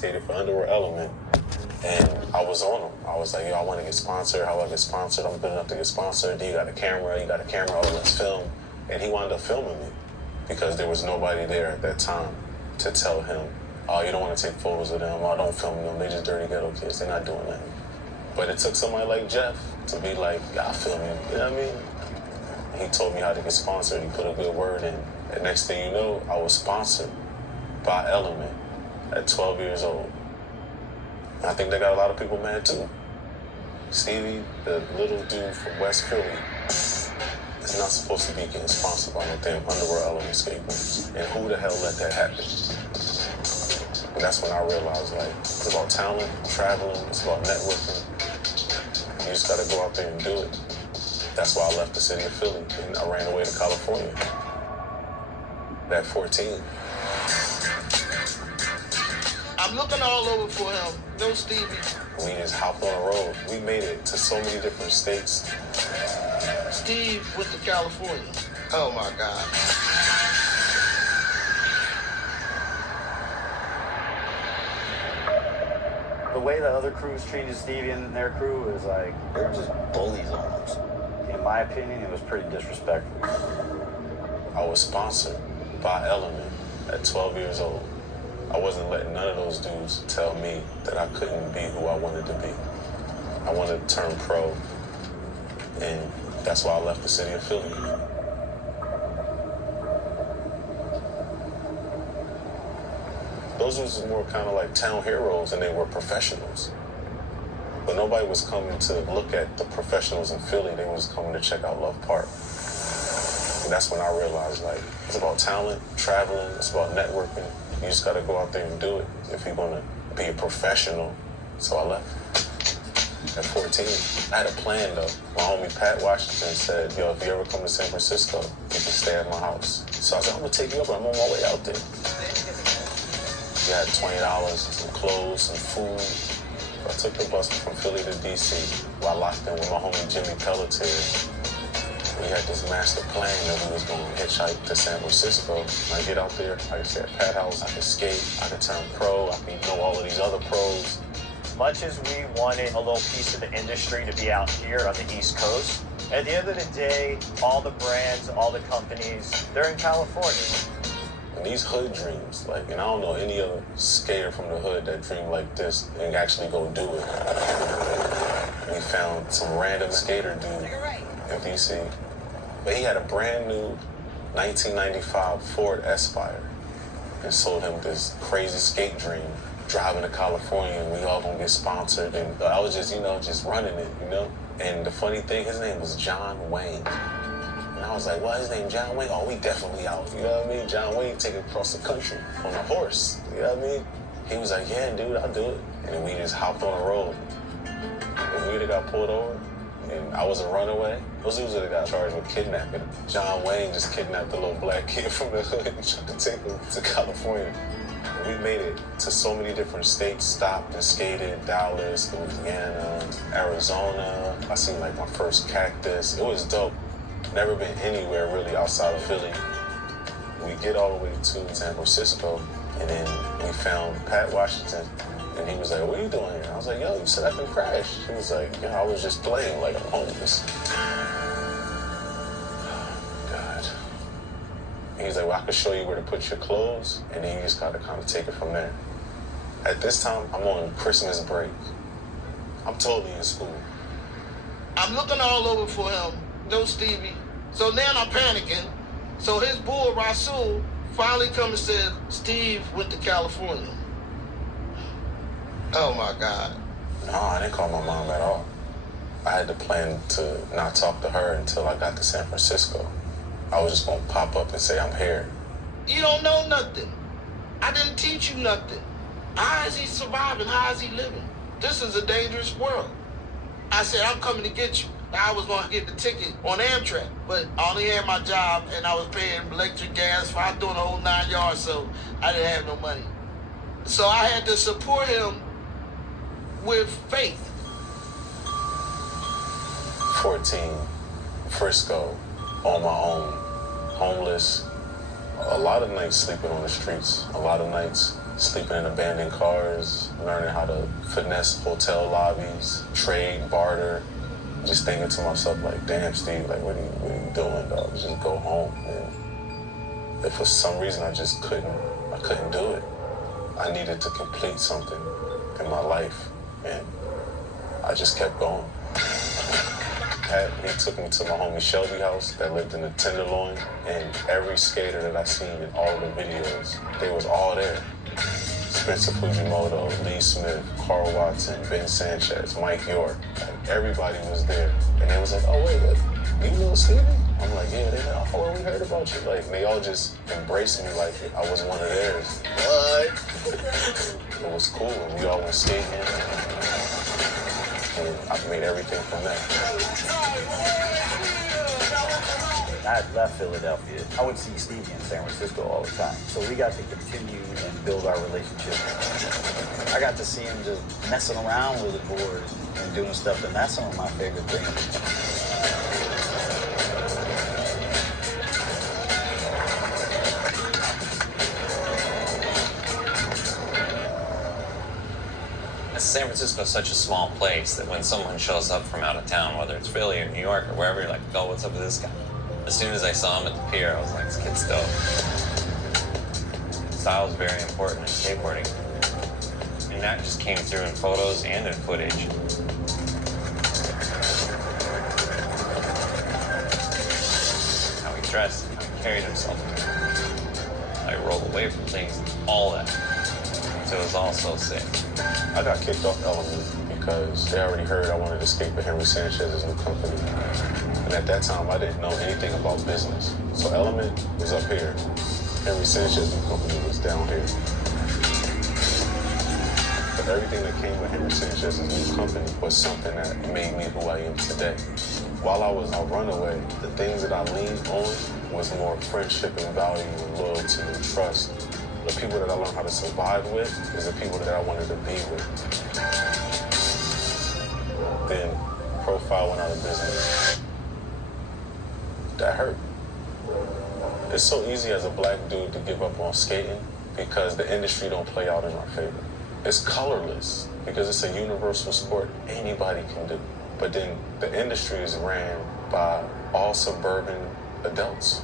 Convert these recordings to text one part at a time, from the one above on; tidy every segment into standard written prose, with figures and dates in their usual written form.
For Underworld Element, and I was on him. I was like, yo, I want to get sponsored. How do I get sponsored? I'm good enough to get sponsored. You got a camera? You got a camera? Oh, let's film. And he wound up filming me because there was nobody there at that time to tell him, oh, you don't want to take photos of them. Oh, don't film them. They just dirty ghetto kids. They're not doing that. But it took somebody like Jeff to be like, yeah, I'll film you. You know what I mean? He told me how to get sponsored. He put a good word in. And next thing you know, I was sponsored by Element at 12 years old. And I think they got a lot of people mad too. Stevie, the little dude from West Philly, is not supposed to be getting sponsored by no damn Underworld Element skateboards. And who the hell let that happen? And that's when I realized, like, it's about talent, traveling, it's about networking. You just gotta go out there and do it. That's why I left the city of Philly and I ran away to California at 14. I'm looking all over for him. No Stevie. We just hopped on the road. We made it to so many different states. Steve went to California. Oh my God. The way the other crews treated Stevie and their crew was like, they were just bullies almost. In my opinion, it was pretty disrespectful. I was sponsored by Element at 12 years old. I wasn't letting none of those dudes tell me that I couldn't be who I wanted to be. I wanted to turn pro, and that's why I left the city of Philly. Those dudes were more kind of like town heroes than they were professionals. But nobody was coming to look at the professionals in Philly. They was coming to check out Love Park. And that's when I realized, like, it's about talent, traveling, it's about networking. You just gotta go out there and do it if you're gonna be a professional. So I left at 14. I had a plan though. My homie Pat Washington said, yo, if you ever come to San Francisco, you can stay at my house. So I said, I'm gonna take you up, I'm on my way out there. We had $20, some clothes, some food. So I took the bus from Philly to DC while I locked in with my homie Jimmy Pelletier. We had this master plan that we was going to hitchhike to San Francisco. When I get out there, like I said, Pat House, I could skate, I could turn pro, I could know all of these other pros. Much as we wanted a little piece of the industry to be out here on the East Coast, at the end of the day, all the brands, all the companies, they're in California. And these hood dreams, like, and I don't know any other skater from the hood that dream like this and actually go do it. We found some random skater dude in DC. But he had a brand new 1995 Ford Esquire and sold him this crazy skate dream, driving to California, and we all gonna get sponsored. And I was just, just running it, And the funny thing, his name was John Wayne. And I was like, what, his name John Wayne? Oh, we definitely out, you know what I mean? John Wayne taking across the country on a horse, you know what I mean? He was like, yeah, dude, I'll do it. And then we just hopped on the road. And we got pulled over. And I was a runaway. Those dudes that got charged with kidnapping. John Wayne just kidnapped a little black kid from the hood and tried to take him to California. And we made it to so many different states, stopped and skated, Dallas, Louisiana, Arizona. I seen like my first cactus. It was dope. Never been anywhere really outside of Philly. We get all the way to San Francisco, and then we found Pat Washington. And he was like, what are you doing here? I was like, yo, you said I can crash. He was like, yeah, I was just playing like I'm homeless. God. And he's like, well, I can show you where to put your clothes, and then you just gotta kind of take it from there. At this time, I'm on Christmas break. I'm totally in school. I'm looking all over for him. No Stevie. So now I'm panicking. So his bull, Rasul, finally comes and says, Steve went to California. Oh my God. No, I didn't call my mom at all. I had to plan to not talk to her until I got to San Francisco. I was just gonna pop up and say, I'm here. You don't know nothing. I didn't teach you nothing. How is he surviving? How is he living? This is a dangerous world. I said, I'm coming to get you. I was gonna get the ticket on Amtrak, but I only had my job and I was paying electric, gas, I was doing the whole 9 yards, so I didn't have no money. So I had to support him with faith. 14, Frisco, on my own, homeless, a lot of nights sleeping on the streets, a lot of nights sleeping in abandoned cars, learning how to finesse hotel lobbies, trade, barter. Just thinking to myself, like, damn, Steve, like, what are you doing, dog? Just go home, man. If for some reason I couldn't do it. I needed to complete something in my life, and I just kept going. He took me to my homie Shelby house that lived in the Tenderloin, and every skater that I seen in all of the videos, they was all there. Spencer Fujimoto, Lee Smith, Carl Watson, Ben Sanchez, Mike York, like everybody was there. And they was like, oh wait, you know Stevie? I'm like, yeah, they know, oh, well, we heard about you. Like, they all just embraced me like I was one of theirs. What? It was cool, and we all went skating. And I made everything from that. I had left Philadelphia. I would see Stevie in San Francisco all the time. So we got to continue and build our relationship. I got to see him just messing around with the board and doing stuff, and that's some of my favorite things. San Francisco is such a small place that when someone shows up from out of town, whether it's Philly or New York or wherever, you're like, oh, what's up with this guy? As soon as I saw him at the pier, I was like, this kid's dope. Style is very important in skateboarding. And that just came through in photos and in footage. How he dressed, how he carried himself. How he rolled away from things, all that. So it was all so sick. I got kicked off Element because they already heard I wanted to skate for Henry Sanchez's new company. And at that time, I didn't know anything about business. So Element was up here. Henry Sanchez's new company was down here. But everything that came with Henry Sanchez's new company was something that made me who I am today. While I was a runaway, the things that I leaned on was more friendship and value and loyalty and trust. The people that I learned how to survive with is the people that I wanted to be with. Then Profile went out of business. That hurt. It's so easy as a black dude to give up on skating because the industry don't play out in our favor. It's colorless because it's a universal sport anybody can do. But then the industry is ran by all suburban adults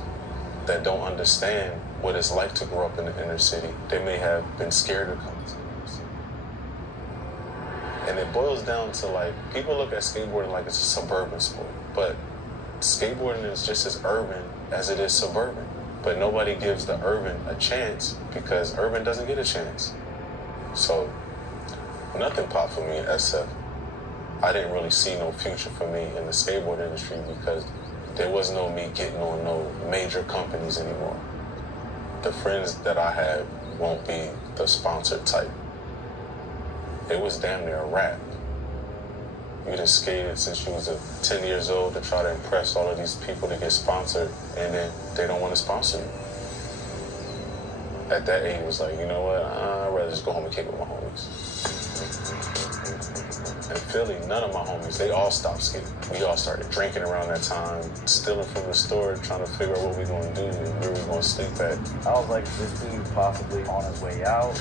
that don't understand what it's like to grow up in the inner city. They may have been scared to come to the inner city. And it boils down to, like, people look at skateboarding like it's a suburban sport, but skateboarding is just as urban as it is suburban. But nobody gives the urban a chance because urban doesn't get a chance. So nothing popped for me in SF. I didn't really see no future for me in the skateboard industry because there was no me getting on no major companies anymore. The friends that I had won't be the sponsored type. It was damn near a wrap. You done skated since you was 10 years old to try to impress all of these people to get sponsored, and then they don't want to sponsor you. At that age, it was like, you know what? I'd rather just go home and kick with my homies. In Philly, none of my homies, they all stopped skating. We all started drinking around that time, stealing from the store, trying to figure out what we gonna do and where we gonna sleep at. I was like, is this dude possibly on his way out?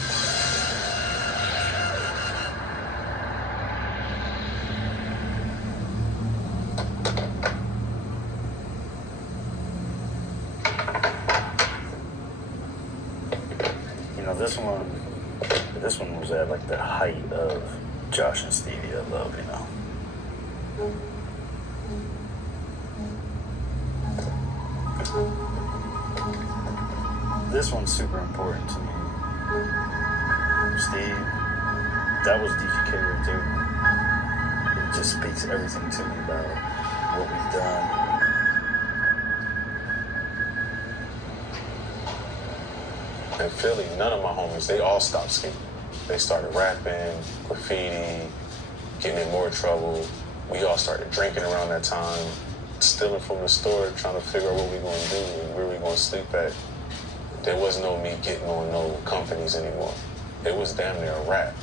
You know, this one was at like the height of Josh and Stevie I love, you know. This one's super important to me. Steve, that was DGK too. It just speaks everything to me about what we've done. In Philly, none of my homies, they all stopped skating. They started rapping, graffiti, getting in more trouble. We all started drinking around that time, stealing from the store, trying to figure out what we gonna do and where we gonna sleep at. There was no me getting on no companies anymore. It was damn near a wrap.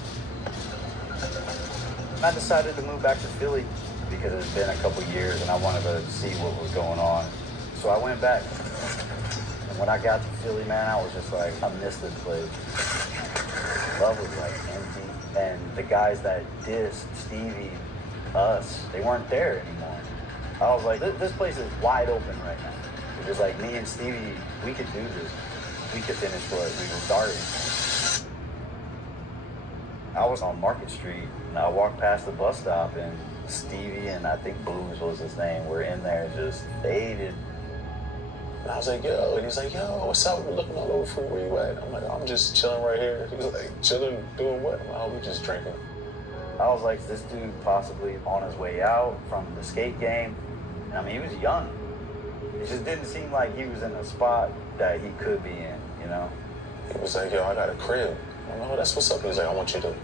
I decided to move back to Philly because it had been a couple years and I wanted to see what was going on. So I went back. And when I got to Philly, man, I was just like, I miss this place. Love was like empty. And the guys that dissed Stevie, us, they weren't there anymore. I was like, this place is wide open right now. It was like me and Stevie, we could do this. We could finish what we were starting. I was on Market Street and I walked past the bus stop and Stevie and I think Booze was his name, were in there just faded. And I was like, yo, and he's like, yo, what's up? We're looking all over for where you at? I'm like, I'm just chilling right here. He was like, chilling, doing what? I'm like, oh, we just drinking. I was like, this dude possibly on his way out from the skate game. And I mean, he was young. It just didn't seem like he was in a spot that he could be in, you know? He was like, yo, I got a crib. I'm like, oh, that's what's up. He was like, I want you to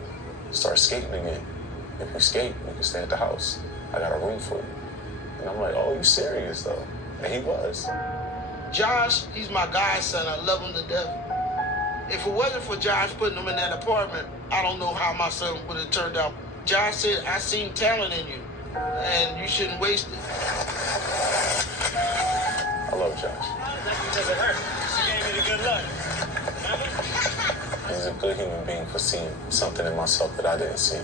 start skating again. If you skate, you can stay at the house. I got a room for you. And I'm like, oh, you serious though? And he was. Josh, he's my godson. I love him to death. If it wasn't for Josh putting him in that apartment, I don't know how my son would have turned out. Josh said, I seen talent in you, and you shouldn't waste it. I love Josh. That's because of her. She gave me the good luck. He's a good human being for seeing something in myself that I didn't see.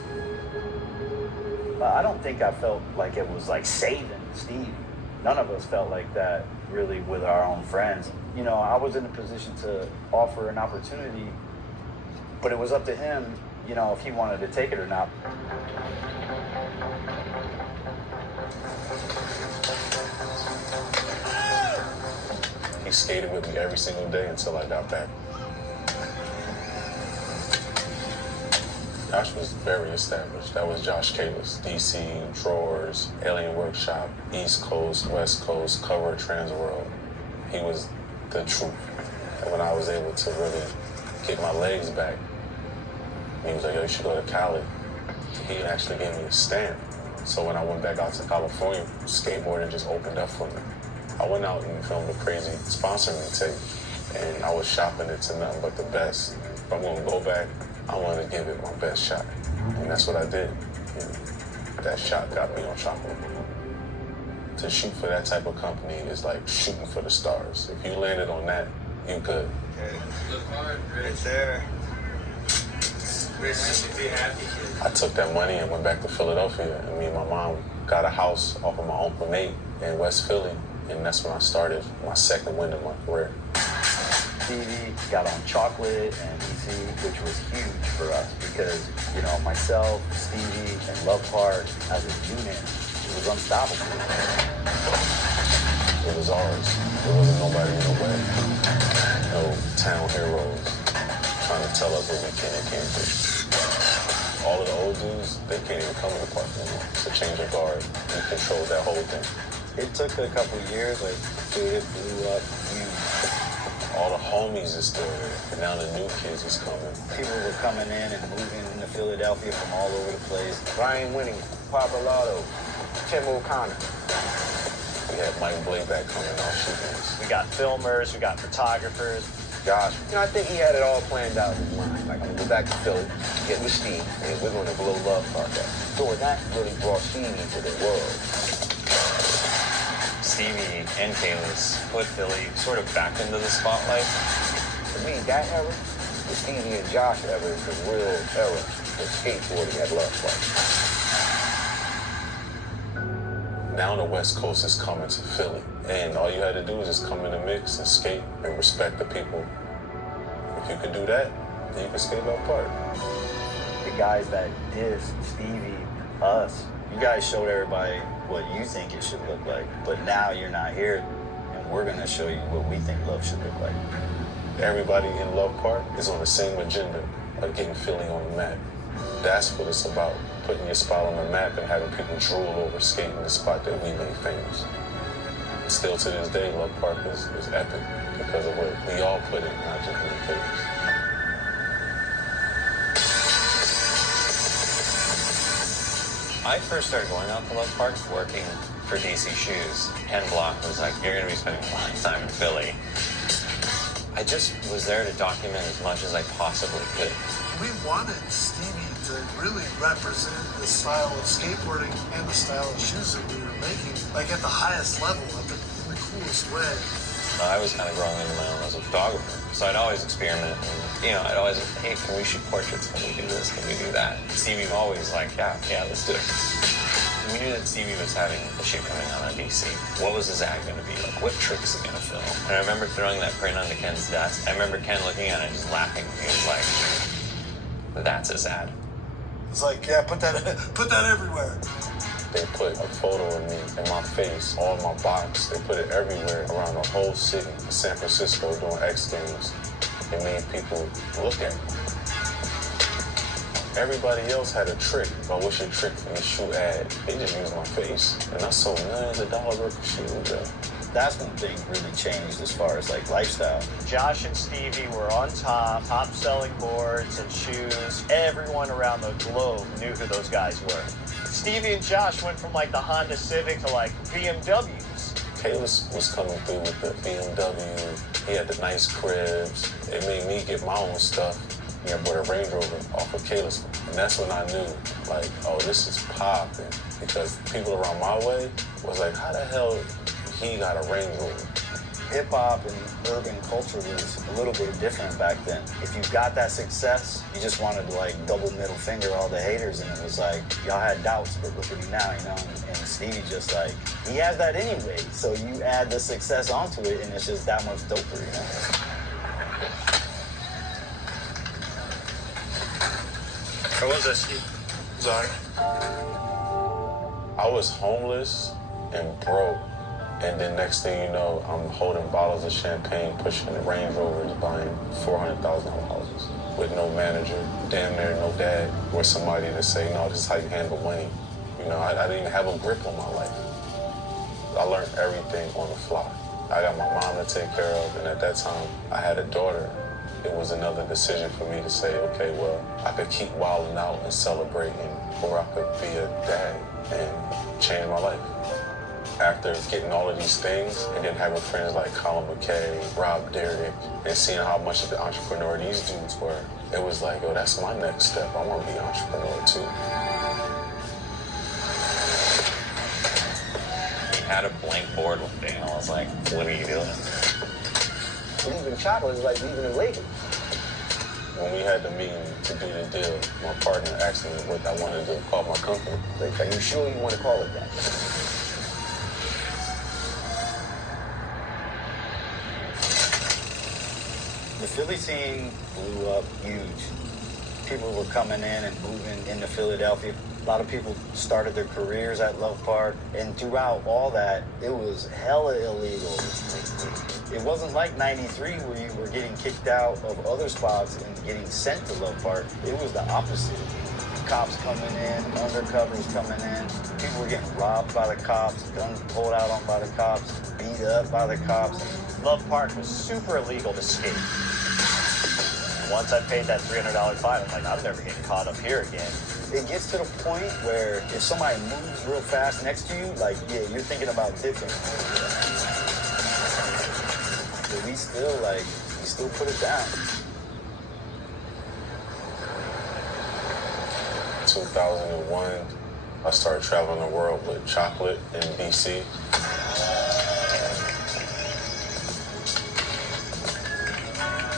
I don't think I felt like it was like saving Steve. None of us felt like that really with our own friends. You know, I was in a position to offer an opportunity, but it was up to him, you know, if he wanted to take it or not. He skated with me every single day until I got back. Josh was very established. That was Josh Kalis, DC, Drawers, Alien Workshop, East Coast, West Coast, Cover, Transworld. He was the truth. And when I was able to really get my legs back, he was like, yo, you should go to Cali. He actually gave me a stamp. So when I went back out to California, skateboarding just opened up for me. I went out and filmed a crazy sponsor me tape, and I was shopping it to nothing but the best. If I'm gonna go back, I want to give it my best shot. And that's what I did. And that shot got me on Chocolate. To shoot for that type of company is like shooting for the stars. If you landed on that, you good. Okay. Look hard, right there. Rich should be happy. I took that money and went back to Philadelphia, and me and my mom got a house off of my Uncle Nate in West Philly, and that's when I started my second win in my career. Stevie got on Chocolate and EC, which was huge for us because, you know, myself, Stevie, and Love Park as a unit, it was unstoppable. It was ours. There wasn't nobody in the way. No town heroes trying to tell us what we can and can't do. All of the old dudes, they can't even come to the park anymore. It's a change of guard. We controlled that whole thing. It took a couple of years, like, dude, it blew up huge. All the homies is still there, and now the new kids is coming. People were coming in and moving into Philadelphia from all over the place. Brian Winning, Papalato, Tim O'Connor. We had Mike Blayback coming out shooting us. We got filmers, we got photographers. Josh, you know, I think he had it all planned out in his mind. Like, I'm gonna go back to Philly, get with Steve, and we're gonna blow Love Park up. So that really brought Steve into the world. Stevie and Kalis put Philly sort of back into the spotlight. To me, that era, the Stevie and Josh era, is the real era of skateboarding at Love Park. Now the West Coast is coming to Philly, and all you had to do is just come in the mix and skate and respect the people. If you can do that, then you can skate Love Park. The guys that dissed Stevie, us, you guys showed everybody what you think it should look like, but now you're not here, and we're gonna show you what we think love should look like. Everybody in Love Park is on the same agenda of getting Philly on the map. That's what it's about, putting your spot on the map and having people drool over skating the spot that we made famous. Still to this day, Love Park is epic because of what we all put in, not just me famous. I first started going out to Love Park working for DC Shoes. Ken Block was like, you're going to be spending a lot of time in Philly. I just was there to document as much as I possibly could. We wanted Stevie to really represent the style of skateboarding and the style of shoes that we were making, like at the highest level, in the coolest way. I was kind of growing into my own as a photographer. So I'd always experiment. And, I'd always, hey, can we shoot portraits? Can we do this? Can we do that? Stevie was always like, yeah, let's do it. We knew that Stevie was having a shoot coming out on DC. What was his ad going to be? Like, what tricks is he going to film? And I remember throwing that print onto Ken's desk. I remember Ken looking at it and just laughing. He was like, that's his ad. It's like, yeah, put that everywhere. They put a photo of me and my face on my box. They put it everywhere around the whole city. San Francisco doing X Games. It made people look at me. Everybody else had a trick. Oh, what's your trick for the shoe ad? They just used my face. And I sold millions of dollars worth of shoes. That's when things really changed as far as like lifestyle. Josh and Stevie were on top selling boards and shoes. Everyone around the globe knew who those guys were. Stevie and Josh went from like the Honda Civic to like BMWs. Kalis was coming through with the BMW. He had the nice cribs. It made me get my own stuff. I bought a Range Rover off of Kalis. And that's when I knew, like, oh, this is popping. Because people around my way was like, how the hell he got a Range Rover? Hip hop and urban culture was a little bit different back then. If you got that success, you just wanted to like double middle finger all the haters, and it was like y'all had doubts, but look at me now, And Stevie just like he has that anyway, so you add the success onto it, and it's just that much doper, How was that, Steve? Sorry. I was homeless and broke. And then next thing you know, I'm holding bottles of champagne, pushing the Range Rovers, buying $400,000 houses with no manager, damn near no dad, or somebody to say, no, this is how you handle money. I didn't even have a grip on my life. I learned everything on the fly. I got my mom to take care of, and at that time, I had a daughter. It was another decision for me to say, okay, well, I could keep wilding out and celebrating, or I could be a dad and change my life. After getting all of these things and then having friends like Colin McKay, Rob Dyrdek, and seeing how much of the entrepreneur these dudes were, it was like, oh, that's my next step. I want to be an entrepreneur too. He had a blank board one day, and I was like, what are you doing? Leaving chocolate is like leaving a Lakers. When we had the meeting to do the deal, my partner asked me what I wanted to call my company. Like, are you sure you want to call it that? The Philly scene blew up huge. People were coming in and moving into Philadelphia. A lot of people started their careers at Love Park, and throughout all that, it was hella illegal. It wasn't like '93 where you were getting kicked out of other spots and getting sent to Love Park. It was the opposite. Cops coming in, undercovers coming in. People were getting robbed by the cops, guns pulled out on by the cops, beat up by the cops. Love Park was super illegal to skate. Once I paid that $300 fine, I'm like, I'm never getting caught up here again. It gets to the point where if somebody moves real fast next to you, like, yeah, you're thinking about dipping. But we still put it down. 2001, I started traveling the world with Chocolate in DC.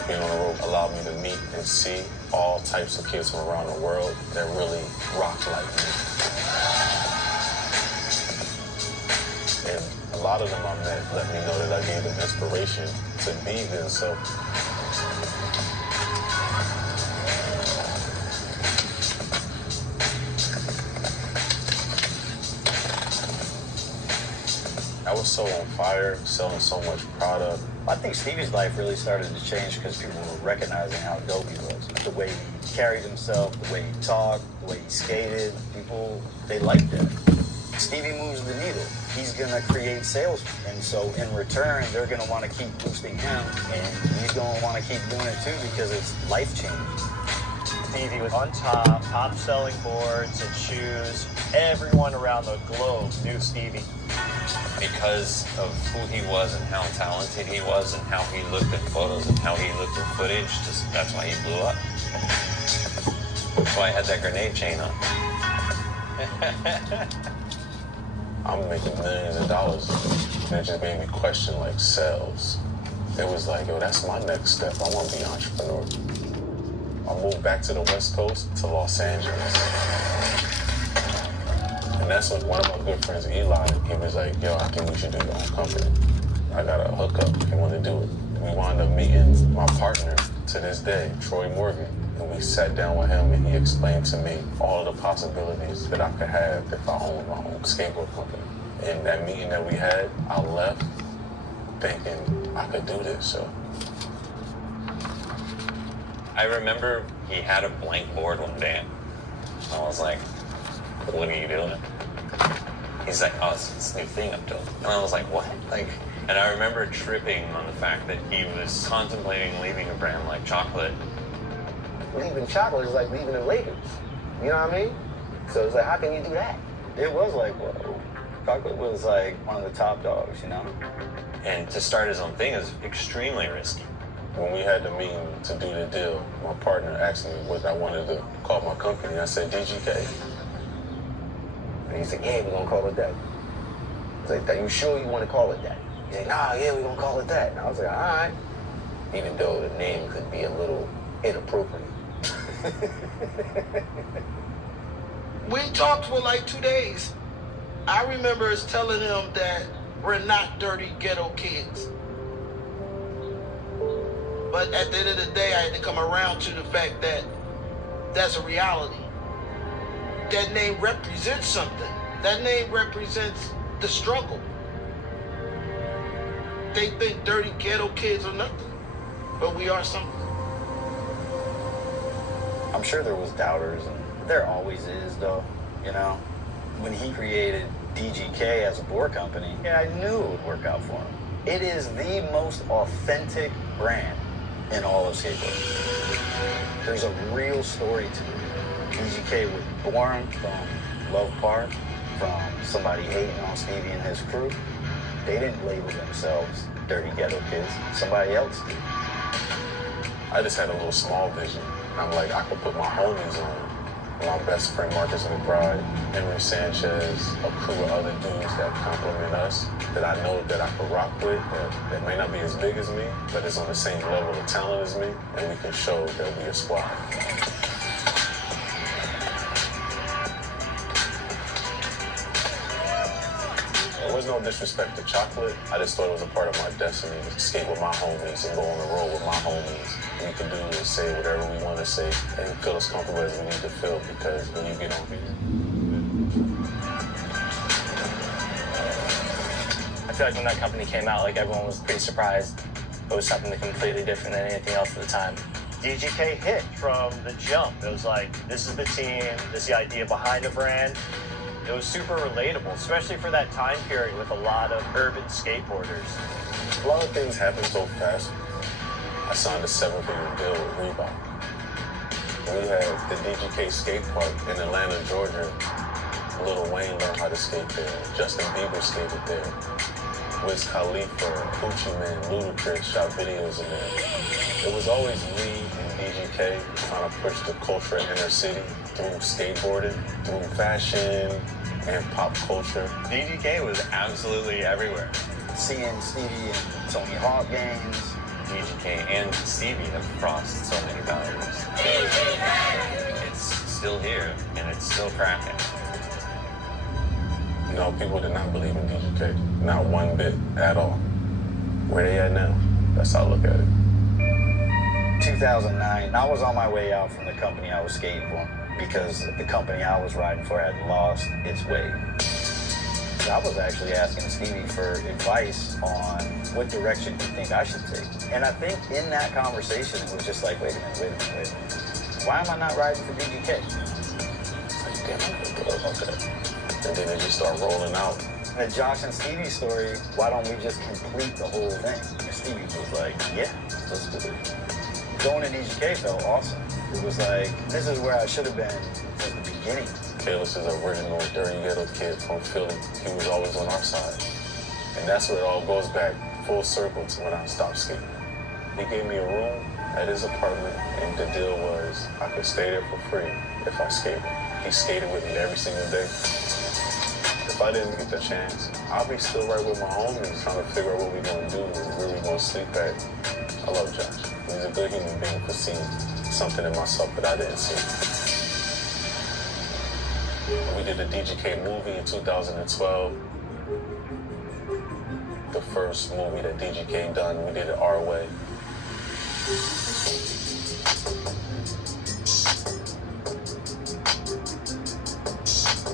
Being on the road allowed me to meet and see all types of kids from around the world that really rock like me. And a lot of them I met let me know that I gave them inspiration to be themselves. I was so on fire, selling so much product. I think Stevie's life really started to change because people were recognizing how dope he was. The way he carried himself, the way he talked, the way he skated. People, they liked that. Stevie moves the needle. He's gonna create sales. And so in return, they're gonna wanna keep boosting him. And he's gonna wanna keep doing it too because it's life-changing. Stevie was on top selling boards and shoes. Everyone around the globe knew Stevie. Because of who he was and how talented he was and how he looked at photos and how he looked at footage, that's why he blew up. That's why I had that grenade chain on. I'm making millions of dollars. And it just made me question like sales. it was like, yo, that's my next step. I want to be an entrepreneur. I moved back to the West Coast to Los Angeles. And that's when one of my good friends, Eli, he was like, yo, I think we should do your own company. I got a hookup if you want to do it. We wound up meeting my partner to this day, Troy Morgan. And we sat down with him and he explained to me all of the possibilities that I could have if I owned my own skateboard company. In that meeting that we had, I left thinking I could do this, so. I remember he had a blank board one day. I was like, what are you doing? He's like, oh, it's this new thing I'm doing. And I was like, what? And I remember tripping on the fact that he was contemplating leaving a brand like Chocolate. Leaving Chocolate is like leaving the Lakers. You know what I mean? So it's like, how can you do that? It was like, whoa. Chocolate was like one of the top dogs, you know? And to start his own thing is extremely risky. When we had the meeting to do the deal, my partner asked me what I wanted to call my company. I said DGK. And he said, yeah, we're gonna call it that. I was like, are you sure you want to call it that? He said, nah, yeah, we're gonna call it that. And I was like, all right. Even though the name could be a little inappropriate. We talked for like 2 days. I remember us telling him that we're not dirty ghetto kids. But at the end of the day, I had to come around to the fact that that's a reality. That name represents something. That name represents the struggle. They think dirty ghetto kids are nothing, but we are something. I'm sure there was doubters, and there always is, though, you know? When he created DGK as a board company, yeah, I knew it would work out for him. It is the most authentic brand in all of skateboarding. There's a real story to it. DGK was born from Love Park, from somebody hating on Stevie and his crew. They didn't label themselves dirty ghetto kids. Somebody else did. I just had a little small vision. I'm like, I could put my homies on. My best friend Marcus McBride, Henry Sanchez, a crew of other dudes that compliment us, that I know that I could rock with, that may not be as big as me, but is on the same level of talent as me, and we can show that we a squad. There was no disrespect to Chocolate. I just thought it was a part of my destiny to skate with my homies and go on the road with my homies. We can do and say whatever we want to say and feel as comfortable as we need to feel, because when you get on here. I feel like when that company came out, like everyone was pretty surprised. It was something completely different than anything else at the time. DGK hit from the jump. It was like, this is the team, this is the idea behind the brand. It was super relatable, especially for that time period with a lot of urban skateboarders. A lot of things happen so fast. I signed a 7-figure deal with Reebok. We had the DGK skate park in Atlanta, Georgia. Lil Wayne learned how to skate there. Justin Bieber skated there. Wiz Khalifa, Gucci Mane, Ludacris shot videos in there. It was always me and DGK trying to push the culture in inner city through skateboarding, through fashion, and pop culture. DGK was absolutely everywhere. Seeing Stevie and Tony Hawk games. DGK and Stevie have crossed so many boundaries. It's still here, and it's still cracking. You know, people did not believe in DGK. Not one bit at all. Where they at now? That's how I look at it. 2009, I was on my way out from the company I was skating for because the company I was riding for had lost its way. I was actually asking Stevie for advice on what direction he think I should take. And I think in that conversation, it was just like, wait a minute. Why am I not riding for DGK? It's like, damn, I gotta go about that. And then they just start rolling out. And the Josh and Stevie story, why don't we just complete the whole thing? And Stevie was like, yeah, let's do it. Going to DGK felt awesome. It was like, this is where I should have been from the beginning. Kalis is an original dirty ghetto kid from Philly. He was always on our side. And that's where it all goes back, full circle to when I stopped skating. He gave me a room at his apartment, and the deal was I could stay there for free if I skated. He skated with me every single day. If I didn't get the chance, I'll be still right with my homies trying to figure out what we're gonna do and where we're gonna sleep at. I love Josh. He's a good human being for seeing something in myself that I didn't see. We did a DGK movie in 2012. The first movie that DGK done, we did it our way.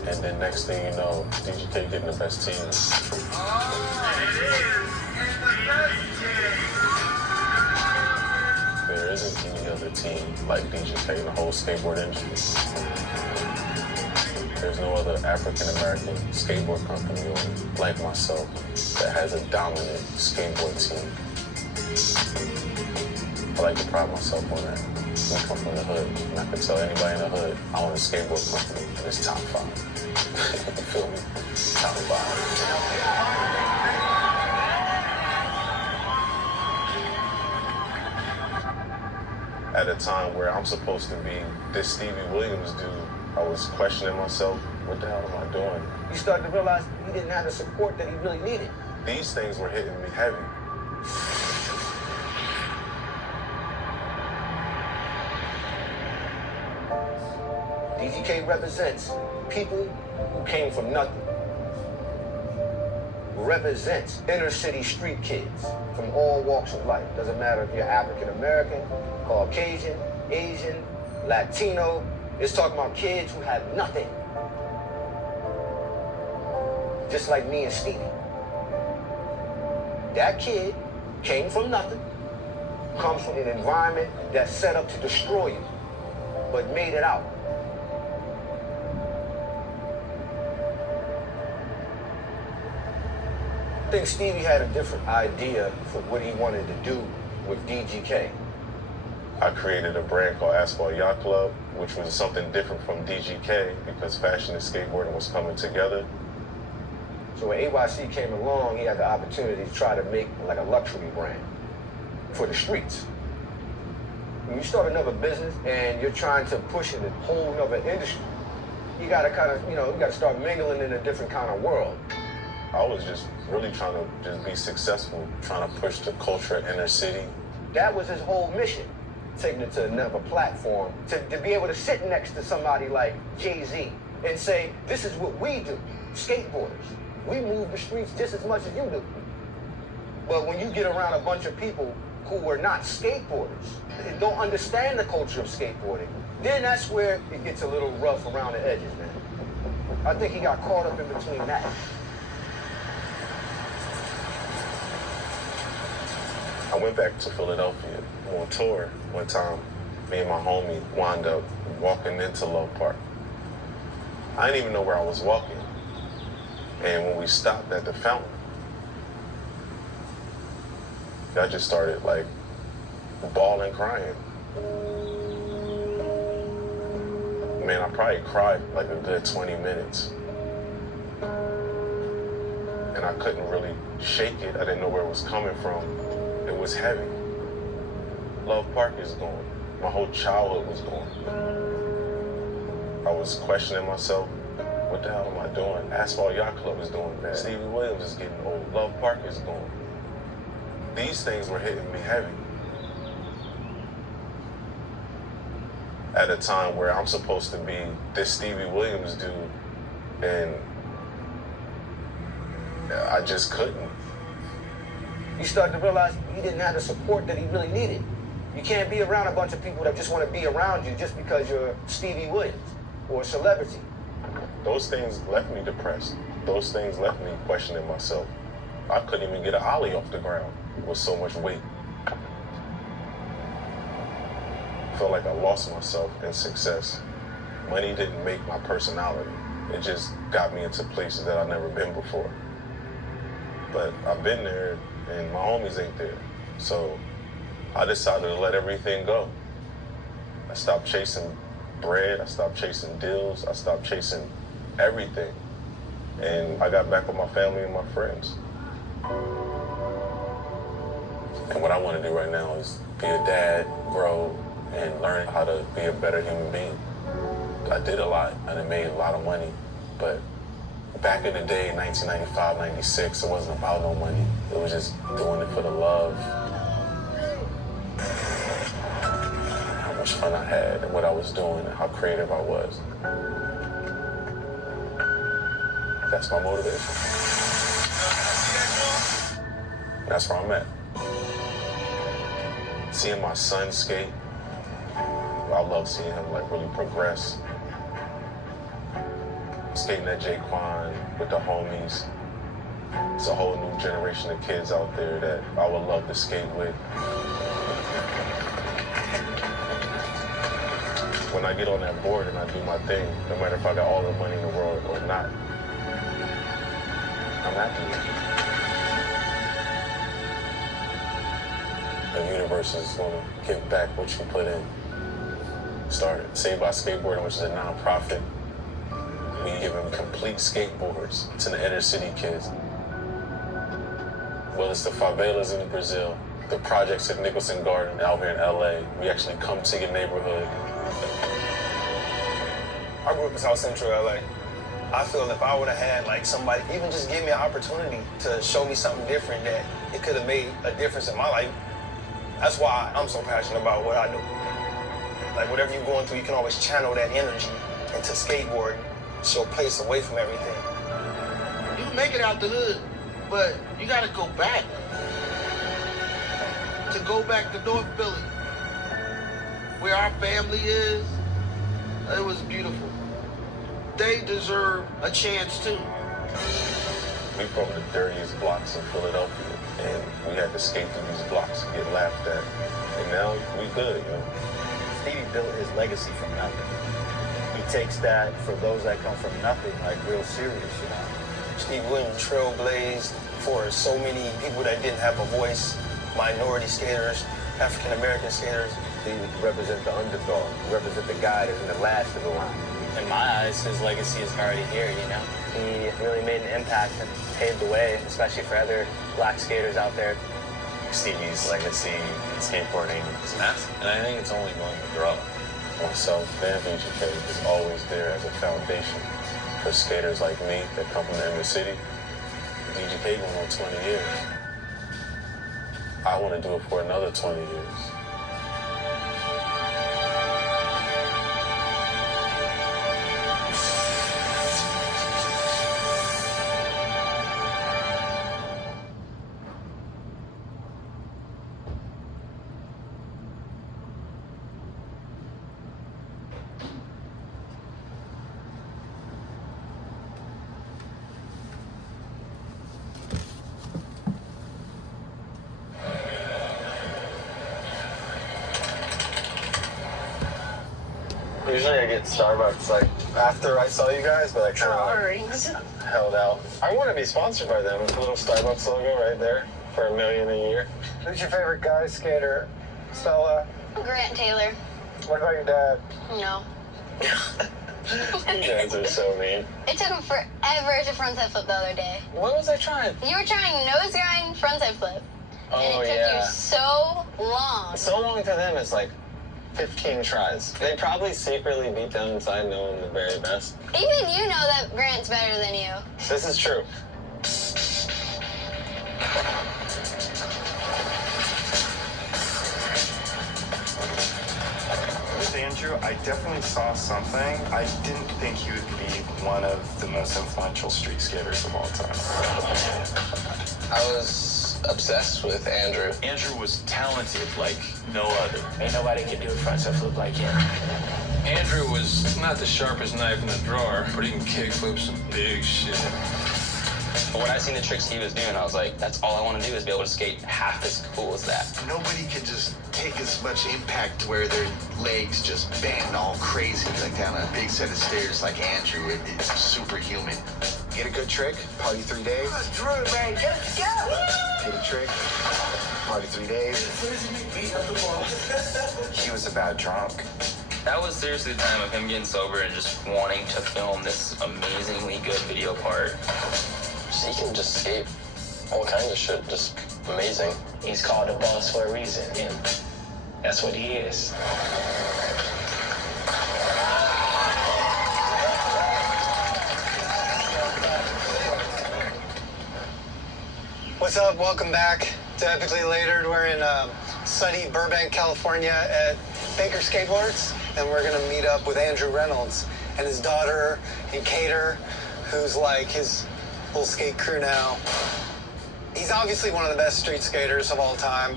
And then next thing you know, DGK getting the best team. There isn't any other team like DGK in the whole skateboard industry. There's no other African-American skateboard company like myself that has a dominant skateboard team. I like to pride myself on that. We come from the hood, and I can tell anybody in the hood, I own a skateboard company, and it's top 5. You feel me? Top 5. At a time where I'm supposed to be this Stevie Williams dude, I was questioning myself, what the hell am I doing? You start to realize he didn't have the support that he really needed. These things were hitting me heavy. DGK represents people who came from nothing. Represents inner city street kids from all walks of life. Doesn't matter if you're African American, Caucasian, Asian, Latino. It's talking about kids who have nothing. Just like me and Stevie. That kid came from nothing, comes from an environment that's set up to destroy you, but made it out. I think Stevie had a different idea for what he wanted to do with DGK. I created a brand called Asphalt Yacht Club, which was something different from DGK because fashion and skateboarding was coming together. So when AYC came along, he had the opportunity to try to make like a luxury brand for the streets. When you start another business and you're trying to push in a whole other industry, you gotta kind of, you gotta start mingling in a different kind of world. I was just really trying to just be successful, trying to push the culture inner city. That was his whole mission, taking it to another platform, to be able to sit next to somebody like Jay-Z and say, this is what we do, skateboarders. We move the streets just as much as you do. But when you get around a bunch of people who are not skateboarders and don't understand the culture of skateboarding, then that's where it gets a little rough around the edges, man. I think he got caught up in between that. I went back to Philadelphia on tour one time. Me and my homie wound up walking into Love Park. I didn't even know where I was walking. And when we stopped at the fountain, I just started like bawling, crying. Man, I probably cried like a good 20 minutes. And I couldn't really shake it. I didn't know where it was coming from. It was heavy. Love Park is gone. My whole childhood was gone. I was questioning myself. What the hell am I doing? Asphalt Yacht Club is doing bad. Stevie Williams is getting old. Love Park is gone. These things were hitting me heavy. At a time where I'm supposed to be this Stevie Williams dude, and I just couldn't. You start to realize he didn't have the support that he really needed. You can't be around a bunch of people that just want to be around you just because you're Stevie Williams or a celebrity. Those things left me depressed. Those things left me questioning myself. I couldn't even get an ollie off the ground with so much weight. I felt like I lost myself in success. Money didn't make my personality. It just got me into places that I've never been before. But I've been there and my homies ain't there. So I decided to let everything go. I stopped chasing bread, I stopped chasing deals, I stopped chasing everything. And I got back with my family and my friends. And what I want to do right now is be a dad, grow, and learn how to be a better human being. I did a lot and I made a lot of money, but back in the day, 1995, 96, it wasn't about no money. It was just doing it for the love. How much fun I had and what I was doing and how creative I was. That's my motivation. That's where I'm at. Seeing my son skate, I love seeing him like really progress. Skating at Jaquan with the homies. It's a whole new generation of kids out there that I would love to skate with. When I get on that board and I do my thing, no matter if I got all the money in the world or not, I'm happy with it. The universe is going to give back what you put in. Started Saved by Skateboarding, which is a nonprofit. We give them complete skateboards to the inner city kids. Well, it's the favelas in Brazil, the projects at Nicholson Garden out here in LA. We actually come to your neighborhood. I grew up in South Central LA. I feel if I would have had like somebody even just give me an opportunity to show me something different, that it could have made a difference in my life. That's why I'm so passionate about what I do. Like whatever you're going through, you can always channel that energy into skateboarding, so place away from everything. You can make it out the hood, but you gotta go back. To go back to North Philly, where our family is, it was beautiful. They deserve a chance too. We from the dirtiest blocks in Philadelphia, and we had to skate through these blocks and get laughed at. And now we good, you know. Stevie built his legacy from nothing. He takes that for those that come from nothing, like real serious, you know. Steve Williams trailblazed for so many people that didn't have a voice, minority skaters, African American skaters. He represent the underdog, represent the guy that's in the last of the line. In my eyes, his legacy is already here, you know? He really made an impact and paved the way, especially for other black skaters out there. Stevie's legacy in skateboarding is massive, and I think it's only going to grow. Myself and VGK is always there as a foundation for skaters like me that come from the inner city. VGK went on 20 years. I want to do it for another 20 years. Usually I get Starbucks like after I saw you guys, but I kind of held out. I want to be sponsored by them. Little Starbucks logo right there for $1 million a year. Who's your favorite guy skater? Stella? Grant Taylor. What about your dad? No. You guys are so mean. It took him forever to frontside flip the other day. What was I trying? You were trying nose grind frontside flip. Oh, and it took yeah. you so long. So long to them is like 15 tries. They probably secretly deep down inside know I'm the very best. Even you know that Grant's better than you. This is true. With Andrew, I definitely saw something. I didn't think he would be one of the most influential street skaters of all time. I was obsessed with Andrew. Andrew was talented like no other. Ain't nobody can do a frontside flip like him. Andrew was not the sharpest knife in the drawer, but he can kickflip some big shit. But when I seen the tricks he was doing, I was like, that's all I want to do is be able to skate half as cool as that. Nobody can just take as much impact where their legs just bend all crazy like down a big set of stairs like Andrew. It's superhuman. Get a good trick, party 3 days. Drew, man, let's go! Get a trick, party 3 days. He was a bad drunk. That was seriously the time of him getting sober and just wanting to film this amazingly good video part. He can just skate all kinds of shit, just amazing. He's called a boss for a reason, and that's what he is. what's up? Welcome back to Epically Latered. We're in sunny Burbank, California at Baker Skateboards, and we're gonna meet up with Andrew Reynolds and his daughter and Cater, who's like his whole skate crew now. He's obviously one of the best street skaters of all time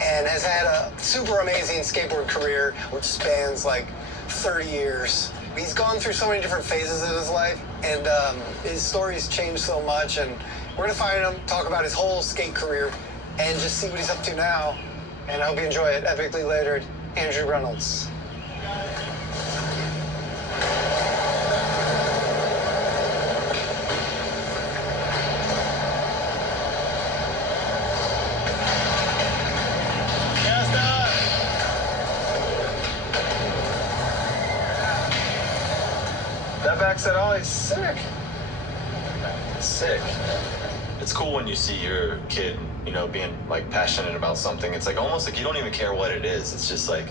and has had a super amazing skateboard career which spans like 30 years. He's gone through so many different phases of his life, and his story's changed so much, and we're gonna find him, talk about his whole skate career, and just see what he's up to now. And I hope you enjoy it. Epically Latered, Andrew Reynolds. That backside ollie's sick. Sick. It's cool when you see your kid, you know, being like passionate about something. It's like almost like you don't even care what it is. It's just like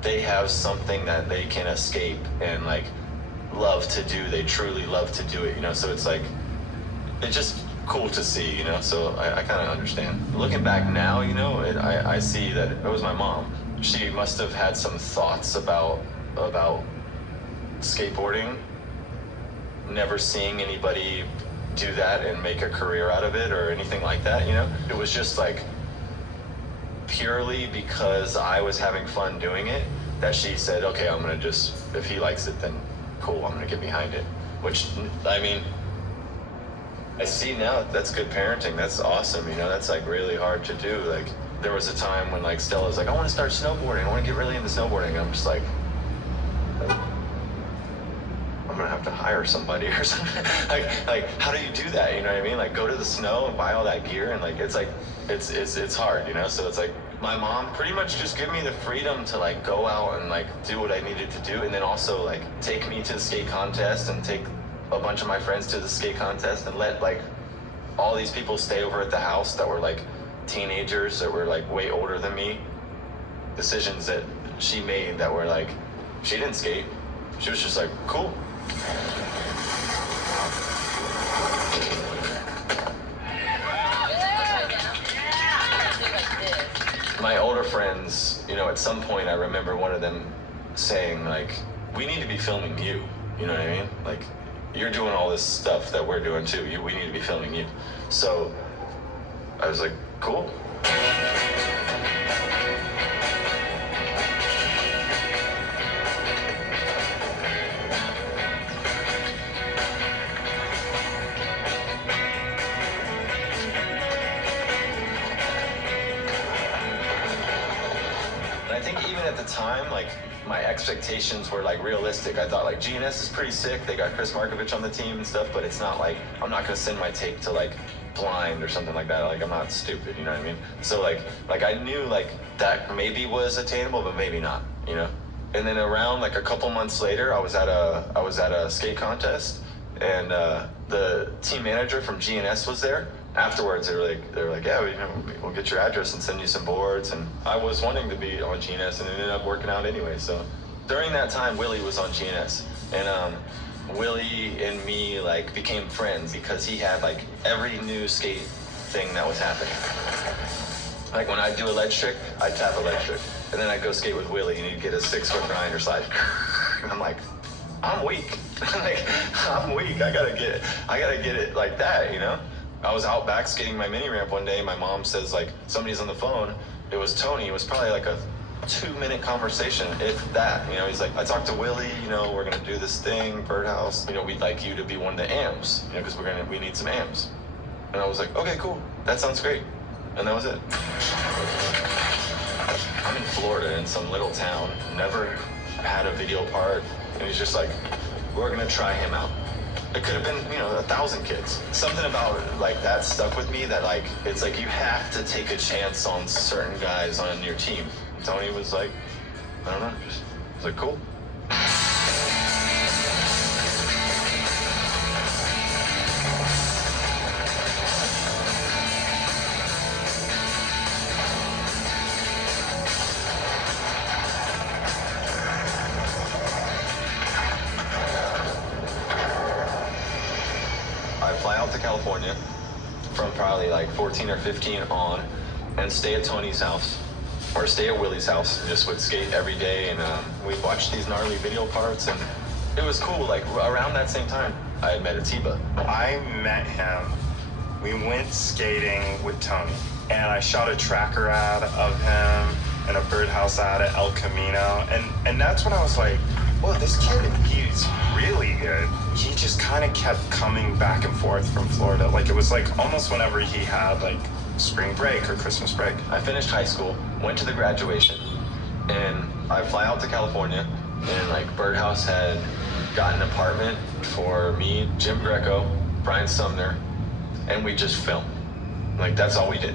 they have something that they can escape and like love to do. They truly love to do it, you know. So it's like it's just cool to see, you know. So I kind of understand. Looking back now, you know, I see that it was my mom. She must have had some thoughts about skateboarding. Never seeing anybody do that and make a career out of it or anything like that, you know? It was just like purely because I was having fun doing it that she said, okay, I'm gonna just, if he likes it, then cool, I'm gonna get behind it. Which, I mean, I see now that's good parenting. That's awesome, you know? That's like really hard to do. Like, there was a time when like Stella's like, I wanna start snowboarding. I wanna get really into snowboarding. And I'm just like, I'm gonna have to hire somebody or something. like how do you do that? You know what I mean? Like go to the snow and buy all that gear, and like it's hard, you know? So it's like my mom pretty much just gave me the freedom to like go out and like do what I needed to do, and then also like take me to the skate contest and take a bunch of my friends to the skate contest and let like all these people stay over at the house that were like teenagers that were like way older than me. Decisions that she made that were like, she didn't skate. She was just like, cool. My older friends, you know, at some point I remember one of them saying like, we need to be filming you. You know what I mean? Like, you're doing all this stuff that we're doing too. We need to be filming you. So I was like, cool. At the time, like my expectations were like realistic. I thought like GNS is pretty sick. They got Chris Markovich on the team and stuff, but it's not like I'm not gonna send my tape to like Blind or something like that. Like I'm not stupid, you know what I mean? So like I knew like that maybe was attainable, but maybe not, you know. And then around like a couple months later, I was at a skate contest, and the team manager from GNS was there. Afterwards, they were like, yeah, we'll get your address and send you some boards. And I was wanting to be on GNS, and it ended up working out anyway. So during that time, Willie was on GNS, and Willie and me like became friends because he had like every new skate thing that was happening. Like when I'd do a ledge trick, I'd tap a ledge trick, and then I'd go skate with Willie, and he'd get a 6-foot grind or slide, and I'm like, I'm weak. Like I'm weak. I gotta get it like that, you know. I was out back skating my mini ramp one day. My mom says like somebody's on the phone. It was Tony. It was probably like a 2-minute conversation, if that. You know, he's like, I talked to Willie. You know, we're gonna do this thing, Birdhouse. You know, we'd like you to be one of the AMs. You know, because we need some AMs. And I was like, okay, cool. That sounds great. And that was it. I'm in Florida in some little town. Never had a video part, and he's just like, we're gonna try him out. It could have been, you know, 1,000 kids. Something about like that stuck with me, that like, it's like you have to take a chance on certain guys on your team. Tony was like, I don't know, just was like, cool. I fly out to California from probably like 14 or 15 on and stay at Tony's house or stay at Willie's house and just would skate every day. And we'd watch these gnarly video parts, and it was cool. Like around that same time, I had met Atiba. I met him. We went skating with Tony, and I shot a tracker ad of him and a birdhouse ad at El Camino, and that's when I was like, well, this kid, he's really good. He just kind of kept coming back and forth from Florida. Like, it was like almost whenever he had like spring break or Christmas break. I finished high school, went to the graduation, and I fly out to California, and like Birdhouse had got an apartment for me, Jim Greco, Brian Sumner, and we just filmed. Like, that's all we did.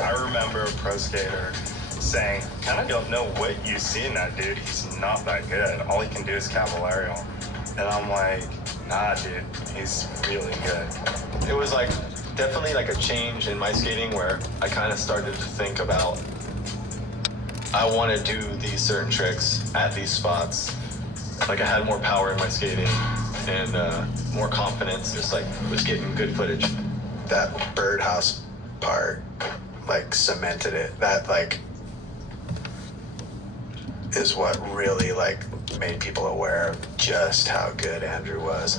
I remember a pro skater saying, kind of don't know what you see in that dude. He's not that good. All he can do is Cavallarial. And I'm like, nah, dude, he's really good. It was like definitely like a change in my skating where I kind of started to think about, I want to do these certain tricks at these spots. Like I had more power in my skating and more confidence, just like was getting good footage. That Birdhouse part like cemented it. That like is what really like made people aware of just how good Andrew was.